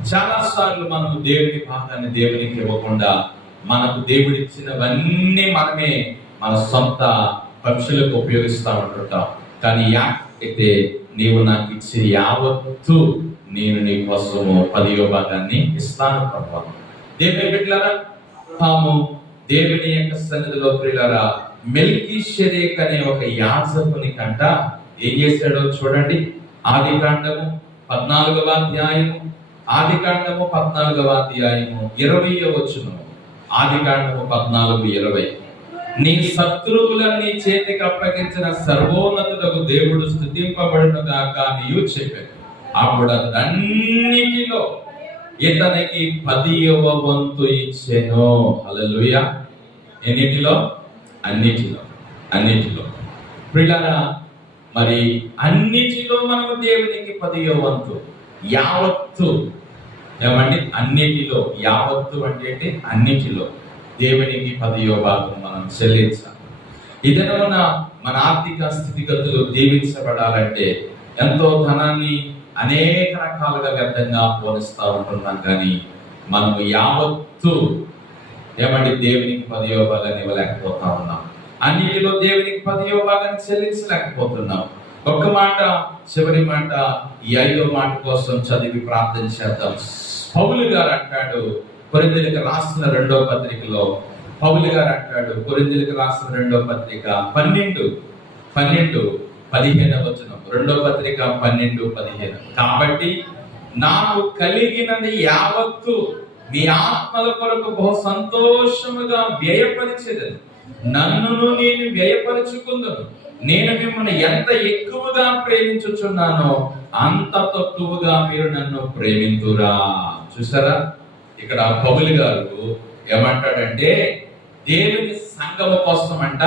చాలా సార్లు మనము దేవుని భాగాన్ని దేవునికి ఇవ్వకుండా మనకు దేవుడిచ్చినవన్నీ మనమే మన సొంత ఖర్చులకు ఉపయోగిస్తూ ఉంటుంటాం. కానీ అయితే నీవు నాకు ఇచ్చే యావత్తు నేను నీ కోసము 10వ భాగాన్ని ఇస్తాను ప్రభావం. దేవుని బిడ్డలారా, తాము దేవుని యొక్క సన్నిధిలో ప్రియులారా, మెల్కీషెదెకు అనే ఒక యాజకుని కంట ఏం చేశాడో చూడండి. ఆదికాండము 14వ అధ్యాయము, 20వ వచనము. ఆదికాండము 14:20. నీ శత్రువులను నీ చేతికి అప్పగించిన సర్వోన్నతుడగు దేవుడు స్తుతింపబడును గాక నీవు చెప్పాను. అప్పుడు అన్నిటిలో ఇతనికి 10వ వంతు ఇచ్చెను. హల్లెలూయా. ఎన్నిటిలో? అన్నిటిలో. ప్రియులారా, మరి అన్నిటిలో మనము దేవునికి 10వ వంతు, యావత్తు. ఏమండి? అన్నిటిలో. యావత్తు అంటే అన్నిటిలో దేవునికి 10వ భాగం మనం చెల్లించాలి. ఇదనమున మన ఆర్థిక స్థితిగతులు దీవించబడాలంటే ఎంతో ధనాన్ని అనేక రకాలుగా వ్యర్థంగా పోనిస్తూ ఉంటున్నాం. కానీ మనము యావత్తు ఏమండి దేవునికి 10వ భాగాన్ని ఇవ్వలేకపోతా ఉన్నాం. అన్నిటిలో దేవునికి 10వ భాగాన్ని చెల్లించలేకపోతున్నాం. ఒక్క మాట, చివరి మాట, ఈ 5వ మాట కోసం చదివి ప్రార్థన చేద్దాం. పౌలు గారు అంటాడు కొరింథీయులకు రాసిన 2వ పత్రికలో, పౌలు గారు అంటాడు కొరింథీయులకు రాసిన 2వ పత్రిక 12:15 వచనం. 2వ పత్రిక 12:15. కాబట్టి నాకు కలిగినది యావత్తు మీ ఆత్మల కొరకు బహు సంతోషముగా వ్యయపరిచెదను. నన్నును నేను వ్యయపరుచుకుందును. నేను మిమ్మల్ని ఎంత ఎక్కువగా ప్రేమించుచున్నానో అంత తక్కువగా మీరు నన్ను ప్రేమింతురా. చూసారా, ఇక్కడ పౌలు గారు ఏమంటాడంటే దేవుని సంఘము కోసం అంట,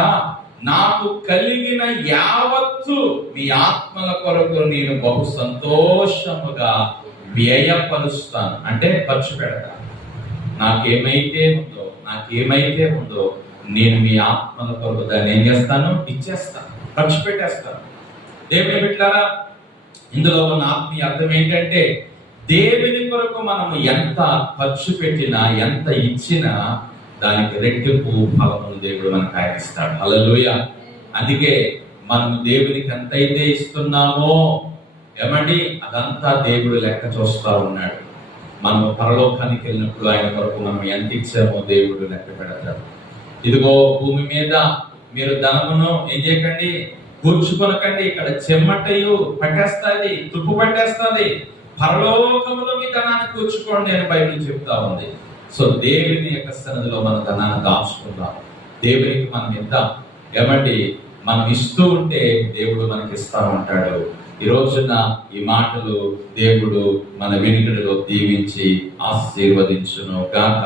నాకు కలిగిన యావత్తు మీ ఆత్మల కొరకు నేను బహు సంతోషముగా వ్యయపరుస్తాను. అంటే ఖర్చు పెడతాను. నాకేమైతే ఉందో నేను మీ ఆత్మల కొరకు దాన్ని ఏం చేస్తాను? ఇచ్చేస్తాను, ఖర్చు పెట్టేస్తాను. దేవుని బిడ్డలారా, ఇందులో ఉన్న ఆత్మీయ అర్థం ఏంటంటే దేవుని కొరకు మనం ఎంత ఖర్చు పెట్టినా, ఎంత ఇచ్చినా దానికి రెట్టింపు ఫలమును దేవుడు మనకు ఆయనిస్తాడు. హల్లెలూయా. అందుకే మనం దేవునికి ఎంతైతే ఇస్తున్నామో ఏమండి అదంతా దేవుడు లెక్క చూస్తా ఉన్నాడు. మనం పరలోకానికి వెళ్ళినప్పుడు ఆయన కొరకు మనం ఎంత ఇచ్చామో దేవుడు లెక్క పెడతాడు. ఇదిగో భూమి మీద మీరు ధనమును ఏం చేయకండి, కూర్చుకొనకండి. ఇక్కడ చెమ్మటయు పట్టేస్తుంది, తుప్పు పట్టేస్తుంది. పరలోకములో మీ ధనాన్ని కూర్చుకోండి అని బైబిల్ చెప్తా ఉంది. సో దేవుని యొక్క సన్నిధిలో మన ధనాన్ని దాచుకుందాం. దేవునికి మనం ఇద్దాం. ఏమండి మనం ఇస్తూ ఉంటే దేవుడు మనకి ఇస్తా ఉంటాడు. ఈ రోజున ఈ మాటలు దేవుడు మన వినికిడిలో దీవించి ఆశీర్వదించును గాక.